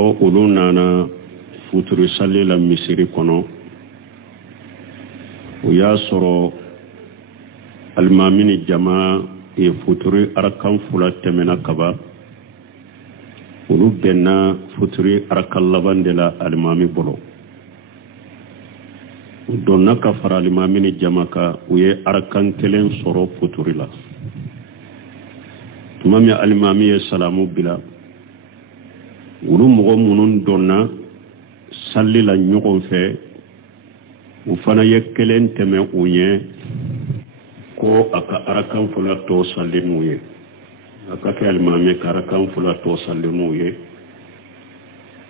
ko olu nana futuri sali la misiri kono o y'a sɔrɔ alimamini jama ye futuri arakan fula tɛmɛna kaba olu bɛnna futuri arakan laban de la alimami bolo u donna ka fara alimamini jama ka u ye arakan kelen sɔrɔ futuri la tuma min alimami ye salamu bila olu mɔgɔ minnu donna sali la ɲɔgɔn fɛ u fana ye kelen tɛmɛ u ye ko a ka arakan fula tɔ sali n'u ye a ka kɛ alimami ka arakan fula tɔ sali n'u ye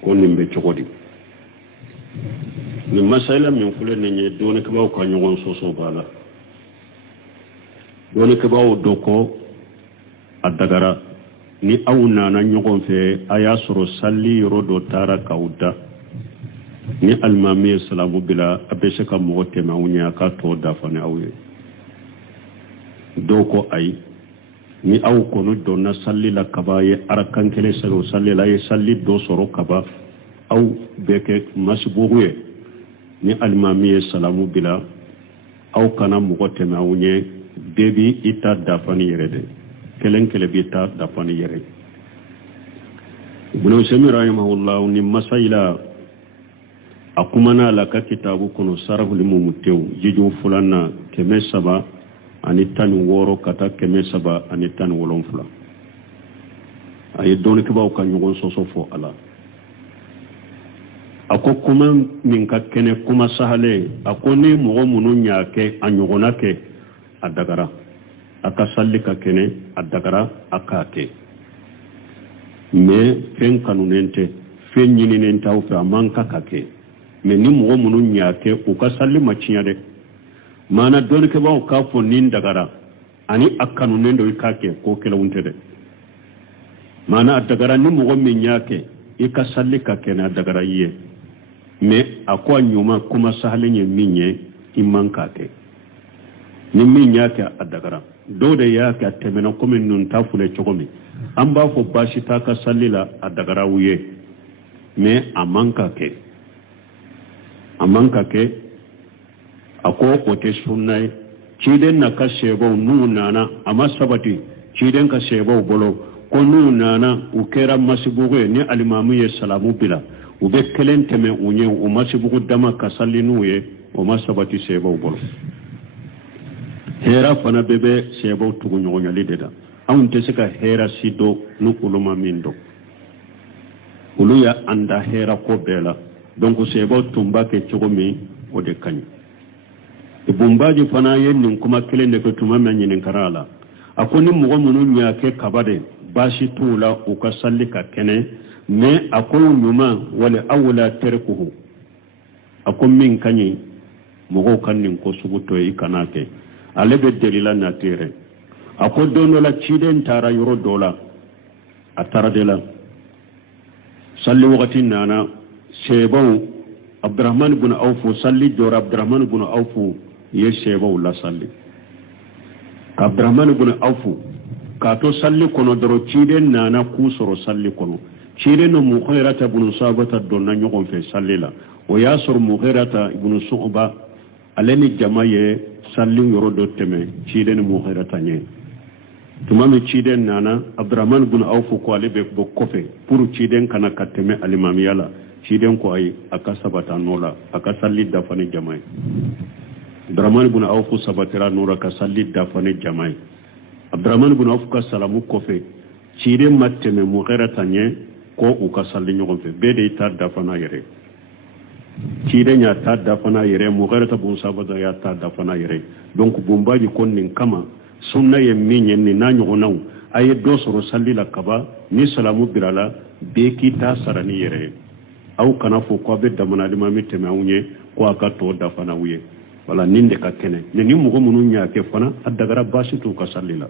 ko nin bɛ cogo di nin masayila min filɛ nin ye dɔɔnikɛbaw ka ɲɔgɔn sɔsɔ b'a la dɔɔnikɛbaw dɔ kɔ a dagara ni aw nana ɲɔgɔn fɛ a y'a sɔrɔ sali yɔrɔ dɔ taara k'aw da ni alimami ye salamu bila a bɛ se ka mɔgɔ tɛmɛ aw ɲɛ a ka tɔ dafa ni aw ye dɔw ko ayi ni aw kɔni donna sali la kaba ye arakan kelen sali o sali la a ye sali dɔ sɔrɔ kaba aw bɛ kɛ masibugu ye ni alimami ye salamu bila aw kana mɔgɔ tɛmɛ aw ɲɛ bɛɛ bi i ta dafa ni yɛrɛ de kelen kelen bi ta dafa ni yɛrɛ Ibn Usaymin rahimahullah ni masayila a kumana la ka kitabu kono sarahul mumtew jiju fulanna 316 kata 317 ay don ke baw ka ñugon soso fo ala ako kuma min ka kene kuma sahale ako ni mogo munu nyaake a ñugona ke a dagara aka salli ka kene a dagara aka ke mais fen kanunente fen ñininente aw fe a manka ka ke mais ni mogo munu nyaake u ka salli ma ciya de mana don ke baw ka fo nin dagara ani akanunendo ikake ko kelawunte de mana a dagara ni mogo min nyaake i ka salli ka kene a dagara ye mais akwa nyuma kuma sahale nye minye i manka ke ni min nyaake a dagara do de yaake a temena comme nun ta fule cogomi an b'a fo baasi ta ka salli la a dagara wuye mais a manka ke ako o te sunna ye ciden na ka sebaw n'u nana a ma sabati ciden ka sebaw bolo ko n'u nana u kɛra masibugu ye ni alimamu ye salamu bila u bɛ kelen tɛmɛ u ɲɛ u masibugu dama ka salli n'u ye o ma sabati sebaw bolo hɛra fana bɛɛ bɛ sebaw tugu ɲɔgɔnyali de la anw tɛ se ka hɛra si dɔn ni olu ma min dɔn olu ya an da hɛra ko bɛɛ la donc sebaw tun b'a kɛ cogo min o de ka ɲi Ibumbaji fana ye nin kuma kelen de kɛ tuma min ɲininkara la a ko ni mɔgɔ minnu y'a kɛ kaba de baasi t'u la u ka salli ka kɛnɛ mais a ko ɲuman wali awla tarikuhu a ko min ka ɲi mɔgɔw ka nin ko sugu to i kana kɛ ale bɛ delila nati yɛrɛ a ko don dɔ la ciden taara yɔrɔ dɔ la a taara de la salli wagati nana sebaw Abdurrahman ibn Awfu salli jɔra Abdurrahman ibn Awfu ye sebaw la salli Abdurrahman ibn Awfu k'a to salli kɔnɔ dɔrɔn ciden nana k'u sɔrɔ salli kɔnɔ ciden no Mughirata ibn Sabata donna ɲɔgɔn fɛ salli la o y'a sɔrɔ Mughirata ibn Shu'ba ale ni jama ye salli yɔrɔ dɔ tɛmɛ ciden ni Mughirata ɲɛ tuma min ciden nana Abdurrahman ibn Awfu ko ale bɛ bɔ kɔfɛ pour ciden kana ka tɛmɛ alimamiya la ciden ko ayi a ka sabata nɔ la a ka salli dafa ni jama ye Abdurrahman ibn Awfu sabatira nɔ la ka salli dafa ni jama ye Abdurrahman ibn Awfu ka salamu kɔfɛ ciden ma tɛmɛ Mughirata ɲɛ ko u ka salli ɲɔgɔn fɛ bɛɛ de ta dafa n'a yɛrɛ ciden y'a ta dafa n'a yɛrɛ Mughirata ibn Sabata y'a ta dafa n'a yɛrɛ donc Bumbaji ko nin kama sunna ye min ye nin n'a ɲɔgɔnnaw a ye dɔ sɔrɔ salli la kaba ni salamu birala bɛɛ k'i ta sara ni yɛrɛ ye aw kana fo ko a bɛ damana alimami tɛmɛ aw ɲɛ ko a ka tɔ dafa n'aw ye wala nin de ka kɛnɛ mais ni mɔgɔ minnu y'a kɛ fana a dagara baasi t'u ka salli la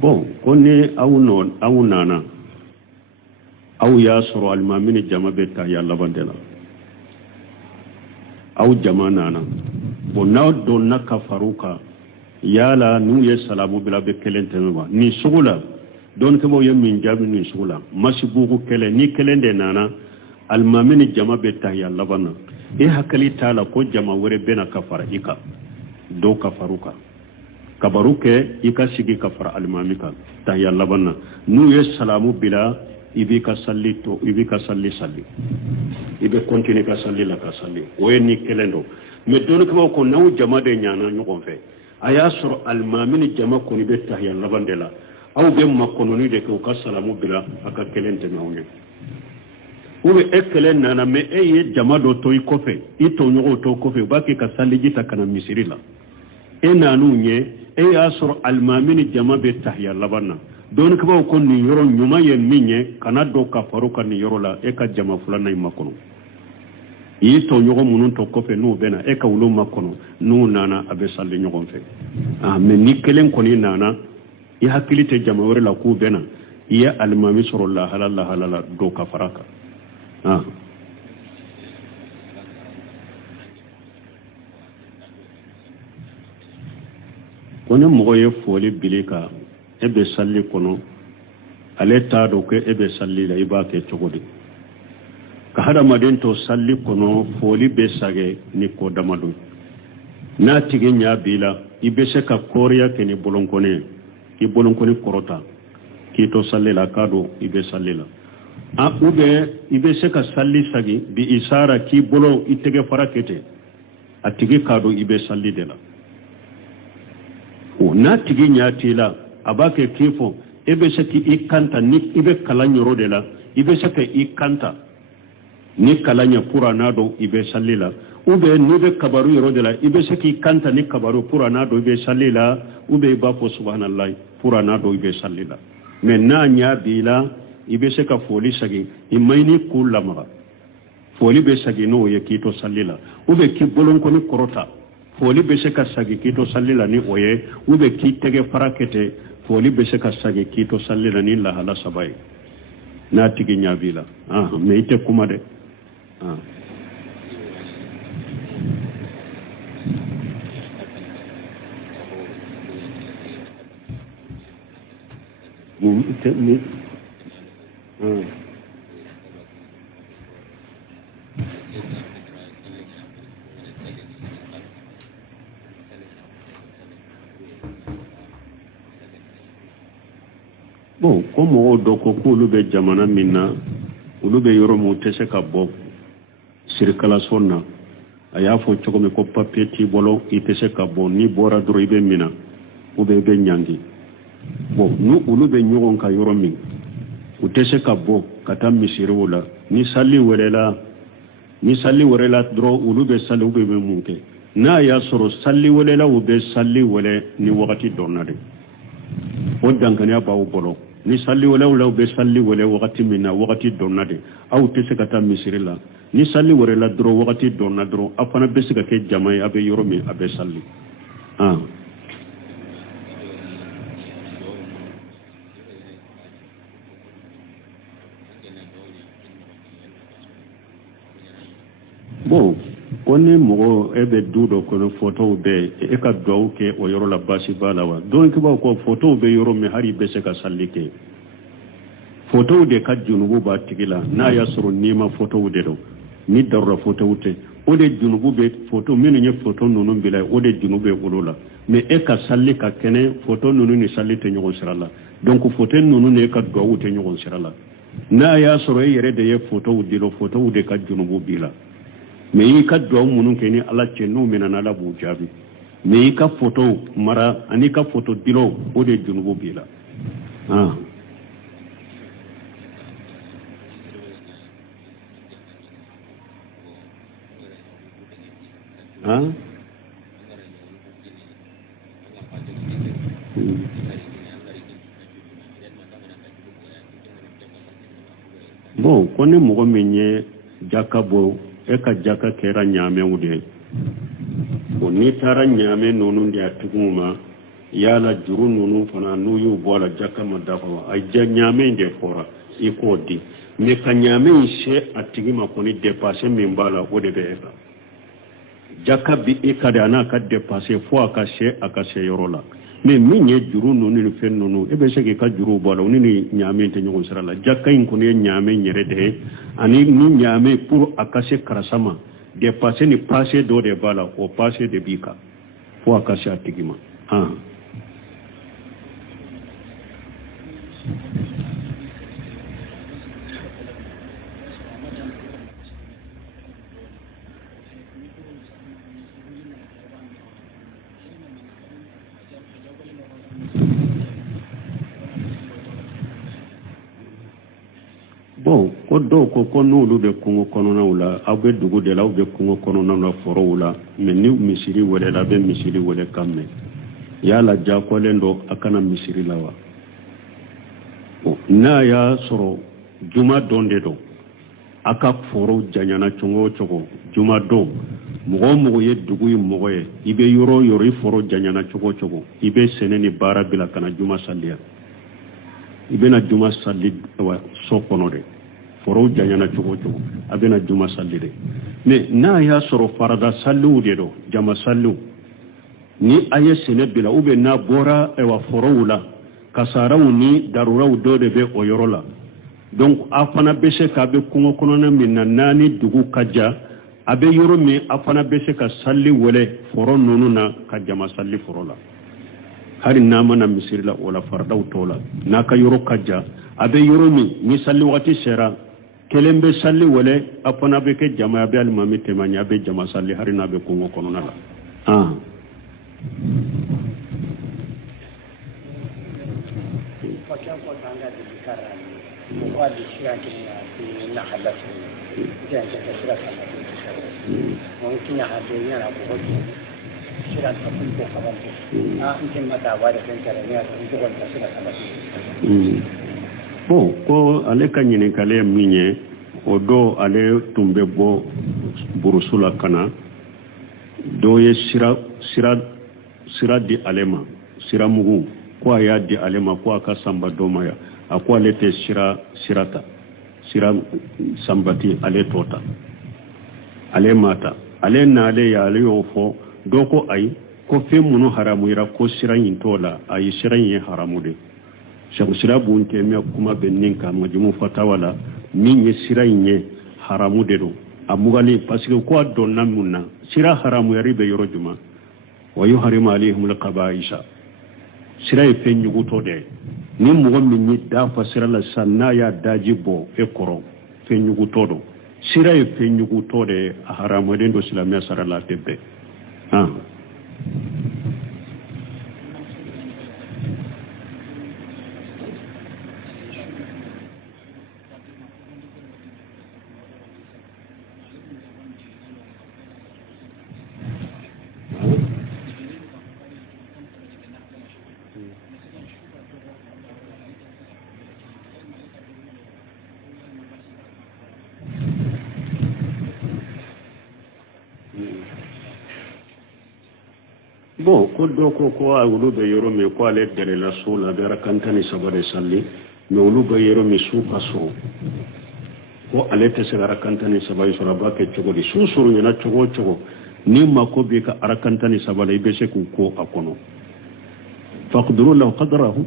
bon ko ni aw nana aw ya soro almamini jama be tahiyya labandela aw jama nana bon na do na kafaruka yala nu ye salamu bila be kelentema ni sugula don ke mo yemin jabi ni sugula masibuku kele ni kelende nana almamini jama be tahiyya labana e hakali tala ko jama wore bena kafara ika do kafaruka kabaruke ika sigi kafara almamika tahiyya labana nu ye salamu bila ibi ka salli to ibi ka salli ibe continue ka salli la ka salli o ni kelendo me don ko naw jama de nyana nyugon fe aya sur almamini jama ko ni be tahiyya labandela aw be makono ni de ko ka salamu bila aka kelente nawne ube ekelen nana me eye jama do to ikofe ito nyogo to kofe baki ka salli jita kana misirila nanu nye e asur almamini jama be tahiyya labanna don ko ko ni yoro nyuma ye minye kana do ka faruka ni yoro la e ka jama fulana makono ito nyogo munun to kofe no bena e ka wulu makono nu nana abe salli nyogo fe me ni kelen ko ni nana i hakilite jama wore la ku bena iya almami sallallahu halala do ka faraka kono mogo ye foli bilika ebe salli kono ale ta do ke ebe salli la iba ke chogodi ka hada madin to salli kono foli be sage ni ko damadu na tigi nya bila ibe se ka koriya ke ni bolonkone ki bolonkone korota ki to salli la kado ibe salli la ube ibe se ka salli sagi bi isara ki bolo itege farakete atigi kado ibe salli de la o na tigi nyati la abake kifo ibe se ki ikanta ni ibe kalanyoro de la ibe se ka ikanta ni kalanya pura nado ibe salli la ube ni be kabaru yoro de la ibe se ki kanta ni kabaru pura nado ibe salli la ube ba po subhanallah pura nado ibe salli la mais na nya bila ibe se ka foli sagi imayni kullama foli be sagi no ye kito sallila ube ki bolon ko ni korota foli be se ka sagi kito sallila ni oye ube ki tege farakete foli be se ka sagi kito sallila ni la hala sabai na tigi nyabila me ite kuma de bon comme o do ko kulu be jamana minna ulu be yoro mo tese ka bo circulation na aya fo chogo me ko papier ti bolo itese ka bo ni bora dro ibe mina ube be nyangi bon nu ulu be nyogon ka yoro min utese ka bo kata misirula ni salli werela dro ulu be salli ube be munke na ya soro salli welela ube salli wele ni wakati donade o dankanya bawo bolo ni salli wala ube salli wele wakati mina wakati donade aw tese kata misirila ni salli werela dro wakati donadro afana be siga ke jamay abe yoro mi abe salli bon kone mogo ebe dudo kono photo be e ka do ke o yoro la basi balawa donc ba ko photo be yoro mi hari be se ka sallike photo de ka junubu ba tigila na ya suru nima photo de do ni darra photo te o de junubu be photo minu nye photo nunu bila o de junube ulula me e ka sallika kene photo nunu ni sallite nyogon sirala donc photo nunu ne ka do te nyogon sirala na ya suru yere de ye photo dilo photo de ka junubu bila me yi ka do munun ke ni ala ce no mena na la bu jabi me yi ka photo mara ani ka photo dilo o de junubu bila bon kone mogo menye jakabo e ka jaka kera nyame wude o ni tara nyame nonu ndi atuguma yala juru nonu fana nuyu bola jaka madafa ay ja nyame nde fora i k'o di mais ka ɲaame in se a tigi ma kɔni dépassé min b'a la o de bɛ e kan jaka bi i ka de a n'a ka dépassé fo a ka se yɔrɔ la mais min ye juru ninnu ni fɛn ninnu e bɛ se k'i ka juruw bɔ a la o ni ɲaame tɛ ɲɔgɔn sira la jaka in kɔni ye ɲaame yɛrɛ de ye ani ni ɲaame pour a ka se karasa ma dépassé ni passé dɔ de b'a la o passé de b'i kan fo a ka se a tigi ma bon ko dɔw ko n'olu bɛ kungo kɔnɔnaw la aw bɛ dugu de la aw bɛ kungo kɔnɔnaw la forow la mais ni misiri wɛrɛ a bɛ misiri wɛrɛ kan mɛn yala diyagoyalen don a kana misiri la wa n'a y'a sɔrɔ juma dɔn de don a ka forow janyana cogo o cogo juma dɔn mɔgɔ o mɔgɔ ye dugu ye mɔgɔ ye i bɛ yɔrɔ o yɔrɔ i foro janyana cogo o cogo i bɛ sɛnɛ ni baara bila ka na juma saliya i bɛna juma sali so kɔnɔ de forow janyana cogo o cogo a bɛna juma sali de mais n'a y'a sɔrɔ farada saliw de don jama saliw ni a ye sɛnɛ bila ou bien n'a bɔra forow la kasaraw ni daruraw dɔ de bɛ o yɔrɔ la donc a fana bɛ se k'a bɛ kungo kɔnɔna min na n'a ni dugu ka ja a bɛ yɔrɔ min a fana bɛ se ka sali wɛlɛ foro ninnu na ka jama sali foro la hali n'a mana misiri la o la faradaw tɔ la n'a ka yɔrɔ ka ja a bɛ yɔrɔ min ni sali waati sera kelen bɛ sali wɛlɛ a fana bɛ kɛ jama a bɛ alimami tɛmɛ a bɛ jama sali hali n'a bɛ kungo kɔnɔna la bon ko ale ka ɲininkali ye min ye o don ale tun bɛ bɔ burusu la ka na dɔw ye sira di ale ma sira mugu ko a y'a di ale ma ko a ka sanba dɔ ma ya a ko ale tɛ sira ta sira sanbati ale t'o ta ale ma ta ale n'ale ye ale y'o fɔ dɔw ko ayi ko fɛn minnu haramuyira ko sira in t'o la ayi sira in ye haramu de Cheikh Sirabu Ntemiya kuma bɛ nin kan Majmu Fatawa la min ye sira in ye haramu de don a mugalen parce que ko a dɔnna mun na sira haramuyari bɛ yɔrɔ jumɛn wa yuharimu alayhimul qaba'isa sira ye fɛn ɲugutɔ de ni mɔgɔ min ye dafa sira la sisan n'a y'a daji bɔ e kɔrɔ fɛn ɲugutɔ don sira ye fɛn ɲugutɔ de a haramuyalen don silamɛya sara la a tɛ bɛn bon ko dɔ ko olu bɛ yɔrɔ min ko ale dɛrɛla so la a bɛ rakanta ni saba de sali mais olu bɛ yɔrɔ min su ka sɔrɔ ko ale tɛ se ka rakanta ni saba sɔrɔ a b'a kɛ cogo di su surunyana cogo o cogo ni mako b'i ka rakanta ni saba la i bɛ se k'u ko a kɔnɔ faqduru lahu qadrahu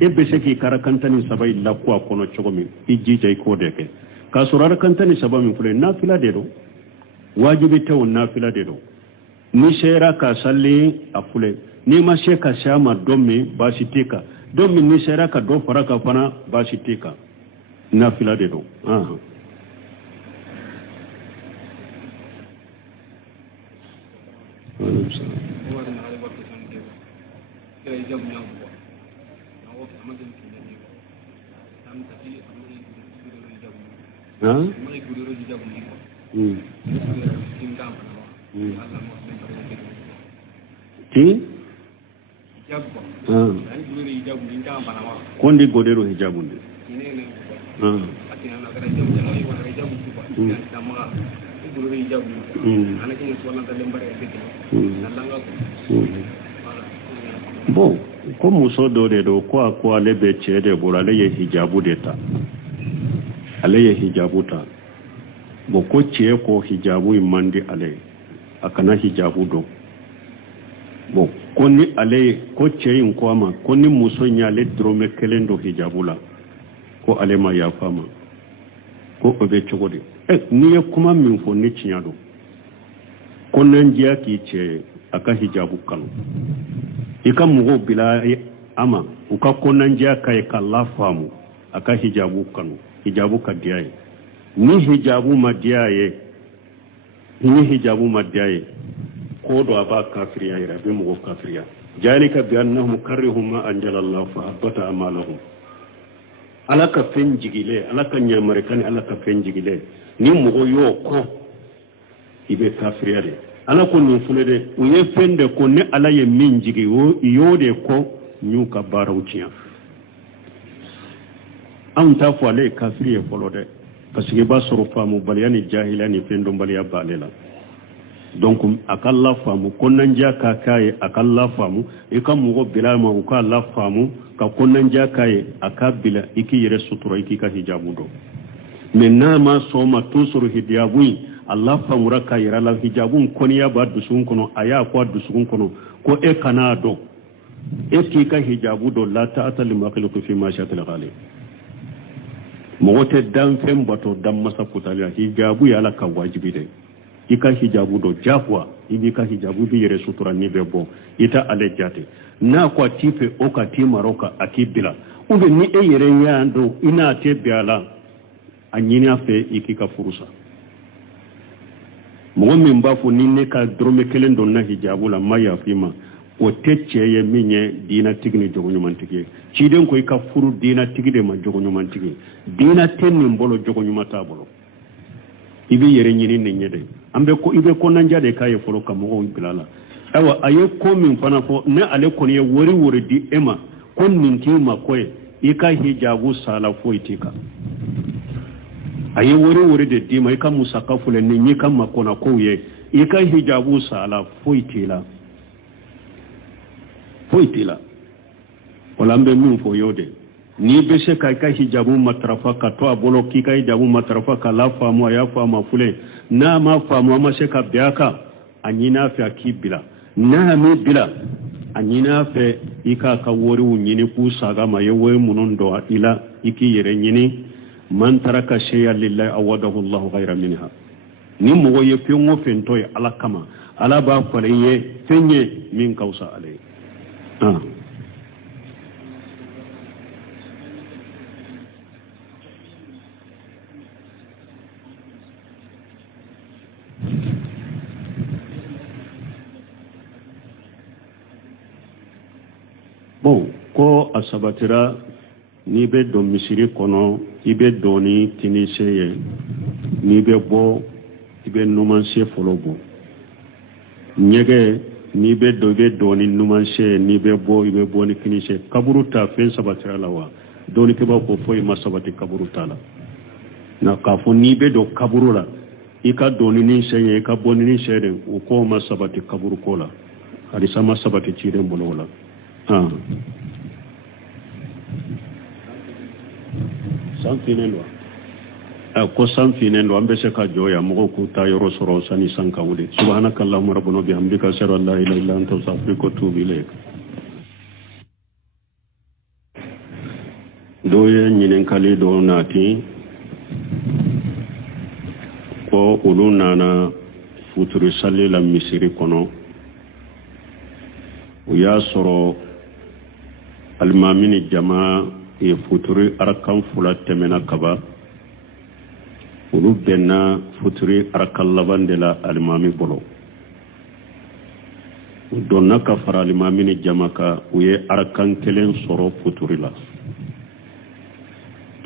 e bɛ se k'i ka rakanta ni saba la ko a kɔnɔ cogo min i jija i k'o de kɛ k'a sɔrɔ rakanta ni saba min filɛ nafila de don wajibi tɛ o nafila de don ni sera ka sali a filɛ ni ma se ka se a ma dɔ min baasi tɛ kan dɔ min ni sera ka dɔ fara kan fana baasi tɛ kan nafila de don kondi godero hijabu ndi bon ko muso dɔ de don ko a ko ale bɛ cɛ de bolo ale ye hijabu de ta ale ye hijabu ta bo ko cee ko hijabu mandi ale akana hijabu do bo ko ni ale ko cee ko ama ko ni muso nyale drome kelen do hijabu la ko ale ma ya fama ko obe chogodi ni ye kuma min fo ni tinya do ko nanjiya ki cee aka hijabu kanu ika mugo bila ama uka ko nanjiya kai kala famu aka hijabu kanu hijabu kadiyaye ni hijabu madiyaye ko do aba kafiriya ira be mugo kafiriya jalika bi annahum karihum ma anjalallahu fa habata amalahum alaka fenjigile alaka nyamarikani alaka fenjigile ni mugo yo ko ibe kafiriya de alako ni fulede uye fende ko ne ala ye minjigi yo de ko nyuka barawtiya an ta fo ale kafiriye folo de parce que ba soro famu baliyani jahilani fendo baliya balela donc akalla famu konanja ka kai akalla famu ikam mugo bilama uka la famu ka konanja kai akabila iki yere sutura iki ka hijabu do menna ma soma tusuru hijabu Allah famura ka yera la hijabu koniya ba dusun kono aya ko dusun kono ko e kanado e ki ka hijabu do la ta'ata li makhluq fi ma sha'a al-ghali mogote dan fem bato dan masa putaliya hijabu ya la ka wajibi de ika hijabu do jafwa ibi ka hijabu bi yere sutura ni bebo ita ale jate na kwa tipe oka ti maroka akibila ube ni e yere yando ina te biala anyini afe ikika furusa mogo min b'a fo ni ne ka drome kelen don na hijabu la maya fima o tecce ye minye dina tigni jogo nyumantigi ciden ko ika furu dina tigide ma jogo nyumantigi dina tenni mbolo jogo nyumata bolo ibi yere nyini ne nyede ambe ko ibe ko nanjade kaye folo ka mogo bilala awa aye ko min fana fo ne ale ko ye wori di ema kon min ti ma koy ika hijabu sala fo itika aye wori de dima ika musakafu le ni kan makona ko ye ika hijabu sala fo itila wala mbe min fo yode ni be se ka hijabu matrafa ka to abolo ki ka hijabu matrafa ka la famu ya famu fule na ma famu ma se ka biaka anyina fa kibila na mi bila anyina fe ika ka wori unyini ku saga ma yewe munondo ila iki yere nyini man taraka shay'an lillahi awadahu Allah ghayra minha ni mo ye pengo fento ala kama ala ba fale ye fenye min kausa ale bon ko asabatira ni be don misiri kono ibe doni tiniseye ni be bo ibe numanse folobo nyege ni be do be doni numanse ni be bo ibe bo ni kinise kaburu ta fen sabatira lawa doni ke ba ko foy masabati kaburu tala na ka fo ni be do kaburu la ika doni ni seye ka boni ni sede o ko masabati kaburu kola hari sama sabati cire mbolola sanfinendo ko sanfinendo ambe se ka joya mo ko ta yoro soro sani sanka wude subhanakallahumma rabbana bihamdika ashhadu an la ilaha illa anta astaghfiruka wa atubu ilayk doye nyinen kali do nati ko ulunana futuri salila misiri kono uya soro almamini jama e futuri arakan fula temena kaba ulu benna futuri arakan labande la almami bolo donna ka fara almamini jama ka uye arakan kelen soro futuri la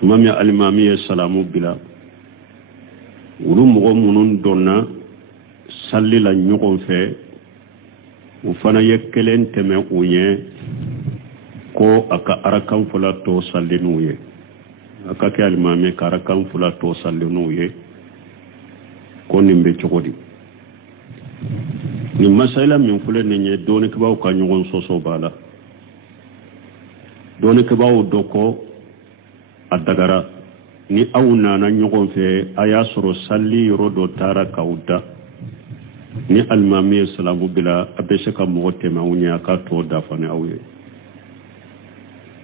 tumami almami ye salamu bila ulu mogo munun donna salli la ɲɔgɔn fɛ u fana ye kelen tɛmɛ u ye ko a ka arakan fula to salli n'u ye a ka kɛ alimami ka arakan fula to salli n'u ye ko nin bɛ cogo di nin masayila min filɛ nin ye dɔɔnikɛbaw ka ɲɔgɔn sɔsɔ b'a la dɔɔnikɛbaw dɔ kɔ a dagara ni aw nana ɲɔgɔn fɛ a y'a sɔrɔ sali yɔrɔ dɔ taara k'aw da ni alimami ye salamu bila a bɛ se ka mɔgɔ tɛmɛ aw ɲɛ a ka tɔ dafa ni aw ye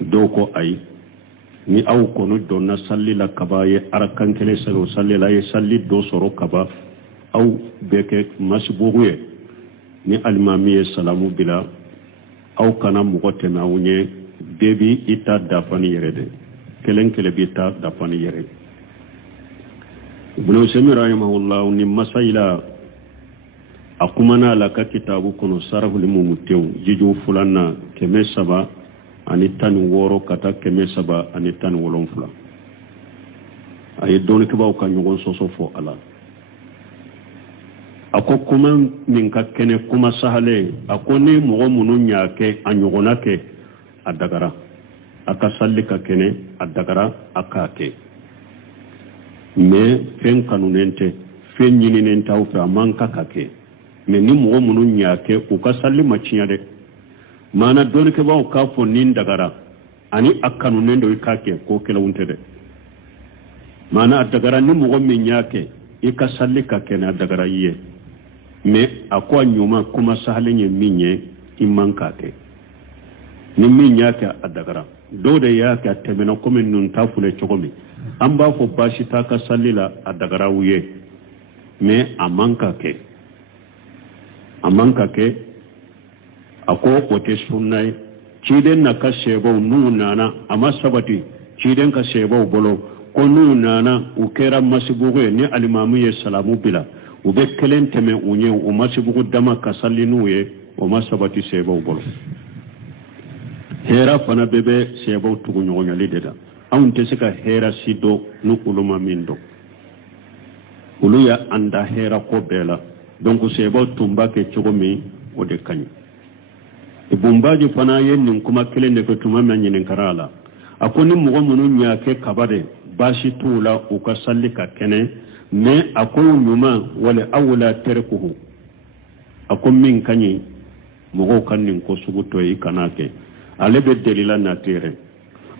dɔw ko ayi ni aw kɔni dɔnna sali la kaba ye arakan kelen sali o sali la a ye sali dɔ sɔrɔ kaba aw bɛ kɛ masibugu ye ni alimami ye salamu bila aw kana mɔgɔ tɛmɛ aw ɲɛ bɛɛ bi i ta dafa ni yɛrɛ de kelen kelen bi ta dafa ni yɛrɛ Ibn Usaymin rahimahullah ni masayila a kumana la ka kitabu kɔnɔ sarahul mumtew jiju fulanna 316 ka taa 317 a ye dɔnnikibaw ka ɲɔgɔn sɔsɔ fɔ a la a ko kuma min ka kɛnɛ kuma sahale a ko ni mɔgɔ minnu y'a kɛ a ɲɔgɔnna kɛ a dagara a ka sali ka kɛnɛ a dagara a k'a kɛ mais fɛn kanunen tɛ fɛn ɲininen t'aw fɛ a man ka kɛ mais ni mɔgɔ minnu y'a kɛ u ka sali ma tiɲɛ dɛ maana dɔnnikɛbaw k'a fɔ nin dagara ani a kanunen dɔ i k'a kɛ ko kelenw tɛ dɛ maana a dagara ni mɔgɔ min y'a kɛ i ka sali ka kɛnɛ a dagara i ye mais a ko a ɲuman kuma sahalen ye min ye i man k'a kɛ ni min y'a kɛ a dagara dɔw de y'a kɛ a tɛmɛna komi ninnu t'a fɔle cogo min an b'a fɔ baasi t'a ka sali la a dagara u ye mais a man ka kɛ a man ka kɛ a ko o tɛ sunna ye ciden na ka sɛbɛw n'u nana a ma sabati ciden ka sɛbɛw bolo ko n'u nana u kɛra masibugu ye ni alimamu ye salamu bila u bɛ kelen tɛmɛ u ɲɛ o masibugu dama ka sali n'u ye o ma sabati sɛbɛw bolo hɛra fana bɛɛ bɛ sɛbɛw tugu ɲɔgɔnyali de la anw tɛ se ka hɛra si dɔn ni olu ma min dɔn olu y'a an da hɛra ko bɛɛ la donc sɛbɛw tun b'a kɛ cogo min o de ka ɲi Ibn Baji fana ye nin kuma kelen de fɛ tuma min ɲininkara a la a ko ni mɔgɔ minnu y'a kɛ kaba de baasi t'u la u ka sali ka kɛnɛ mais a ko ɲuman wala awla tarkuhu a ko min ka ɲi mɔgɔw ka nin ko sugu tɔ ye i kana kɛ ale bɛ delila nati yɛrɛ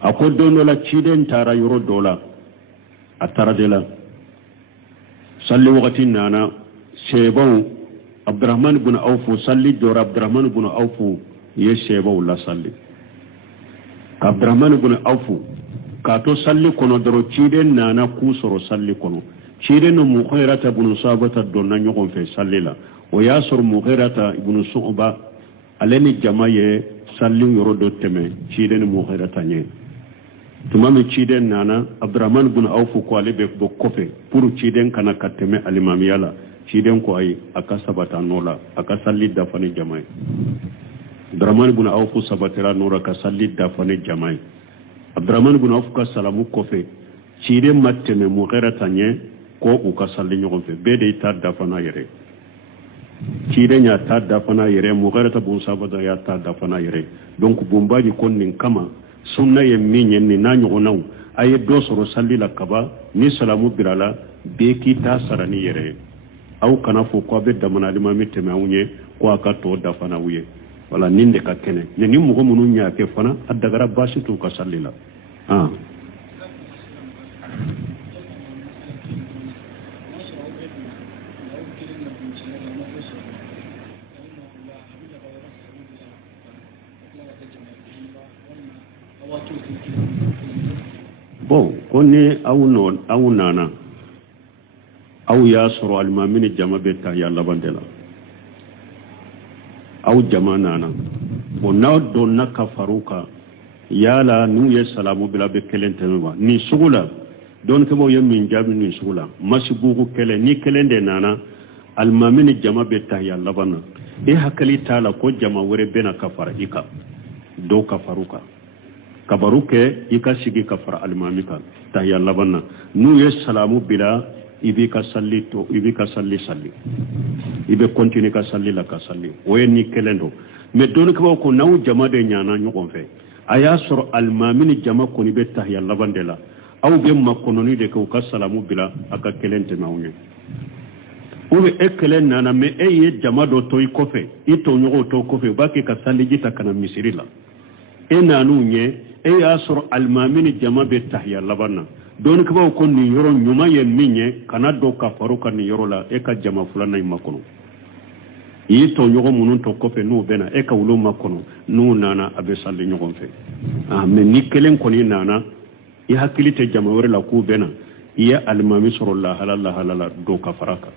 a ko don dɔ la ciden taara yɔrɔ dɔ la a taara de la sali wagati nana sɛbɛw Abdurrahman ibn Auf sali jɔra Abdurrahman ibn Auf ye sɛbɛw la sali Abdurrahman ibn Auf k'a to sali kɔnɔ dɔrɔn ciden nana k'u sɔrɔ sali kɔnɔ ciden ni Mughirata ibn Sabata donna ɲɔgɔn fɛ sali la o y'a sɔrɔ Mughirata ibn Shu'ba ale ni jama ye sali yɔrɔ dɔ tɛmɛ ciden ni Mughirata ɲɛ tuma min ciden nana Abdurrahman ibn Auf ko ale bɛ bɔ kɔfɛ pour ciden kana ka tɛmɛ alimamiya la ciden ko ayi a ka sabata nɔ la a ka sali dafa ni jama ye Abdurrahman ibn Auf sabatira nɔ la ka sali dafa ni jama ye Abdurrahman ibn Auf ka salamu kɔfɛ ciden ma tɛmɛ Mughirata ɲɛ ko u ka sali ɲɔgɔn fɛ bɛɛ de y'i ta dafa n'a yɛrɛ ciden y'a ta dafa n'a yɛrɛ Mughirata ibn Sabata y'a ta dafa n'a yɛrɛ donc Bunbaji ko nin kama sunna ye min ye nin n'a ɲɔgɔnnaw a ye dɔ sɔrɔ sali la kaba ni salamu birala bɛɛ k'i ta sara ni yɛrɛ ye aw kana fɔ ko a bɛ damana alimami tɛmɛ aw ɲɛ ko a ka tɔ dafa n'aw ye wala nin de ka kɛnɛ ni mɔgɔ minnu y'a kɛ fana a dagara baasi t'u ka sali la bon ko ni aw nana aw y'a sɔrɔ alimami ni jama bɛ tahiya laban de la aw jama nana bon n'aw donna ka far'u kan yala n'u ye salamu bila bɛ kelen tɛmɛ wa nin sugu la dɔnnikɛbaw ye min jaabi nin sugu la masibugu kɛlɛ ni kelen de nana alimami ni jama bɛ tahiya laban na e hakili t'a la ko jama wɛrɛ bɛna ka fara i kan dɔw ka far'u kan ka baro kɛ i ka sigi ka fara alimami kan tahiya laban na n'u ye salamu bila i b'i ka sali to i b'i ka sali i bɛ continuer ka sali la ka sali o ye ni kelen don mais dɔnnikɛbaw ko n'aw jama de ɲana ɲɔgɔn fɛ a y'a sɔrɔ alimami ni jama kɔni bɛ tahiya laban de la aw bɛ makɔnɔni de kɛ u ka salamu bila a ka kelen tɛmɛ aw ɲɛ ou bien e kelen nana mais e ye jama dɔ to i kɔfɛ i tɔɲɔgɔnw to kɔfɛ u b'a kɛ ka saliji ta ka na misiri la e nan'u ɲɛ e y'a sɔrɔ alimami ni jama bɛ tahiya laban na doni kaba ko ni yoro nyuma ye minye kana do ka faru kan ni yoro la e ka jama fulana makono yi to nyogo munun to kofe nu bena e ka wulo makono nu nana abe salle nyogo fe mais ni kelen ko ni nana i hakilite jama wore la ku bena iya almami soro la halala do ka faraka